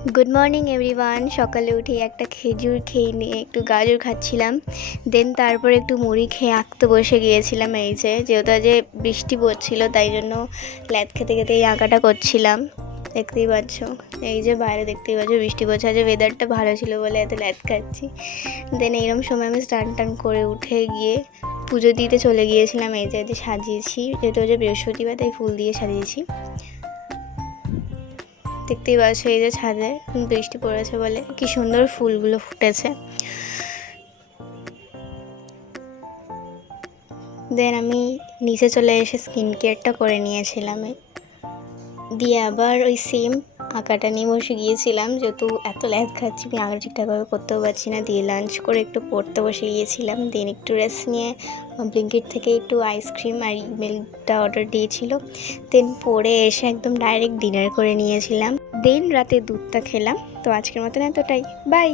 Good morning everyone. সকালে উঠে একটা খেজুর খেয়ে নিয়ে একটু গাজর খাচ্ছিলাম, দেন তারপর একটু মুড়ি খেয়ে আঁকতে বসে গিয়েছিলাম। এই যে যেহেতু আজ বৃষ্টি পড়ছিল তাই জন্য ল্যাদ খেতে খেতে এই আঁকাটা করছিলাম। দেখতেই পাচ্ছ, এই যে বাইরে দেখতেই পাচ্ছ বৃষ্টি পড়ছে। আজ ওয়েদারটা ভালো ছিল বলে এত ল্যাদ খাচ্ছি। দেন এইরকম সময় আমি স্নান টান করে উঠে গিয়ে পুজো দিতে চলে গিয়েছিলাম। এই যে সাজিয়েছি, যেহেতু আজ বৃহস্পতিবার তাই ফুল দিয়ে সাজিয়েছি। দেখতেই পাচ্ছ এই যে ছাদে বৃষ্টি পড়েছে বলে কি সুন্দর ফুলগুলো ফুটেছে। দেন আমি নিচে চলে এসে স্কিন কেয়ারটা করে নিয়েছিলাম, দিয়ে আবার ওই সেম আঁকাটা নিয়ে বসে গিয়েছিলাম। যেহেতু এত ল্যাদ খাচ্ছি আমি আঁকা ঠিকঠাকভাবে করতেও পারছি না, দিয়ে লাঞ্চ করে একটু পড়তে বসে গিয়েছিলাম। দেন একটু রেস্ট নিয়ে ব্লিঙ্কিট থেকে একটু আইসক্রিম আর মিল্কটা অর্ডার দিয়েছিল। দেন পরে এসে একদম ডাইরেক্ট ডিনার করে নিয়েছিলাম। দেন রাতে দুধটা খেলাম। তো আজকের মতন এতটাই, বাই।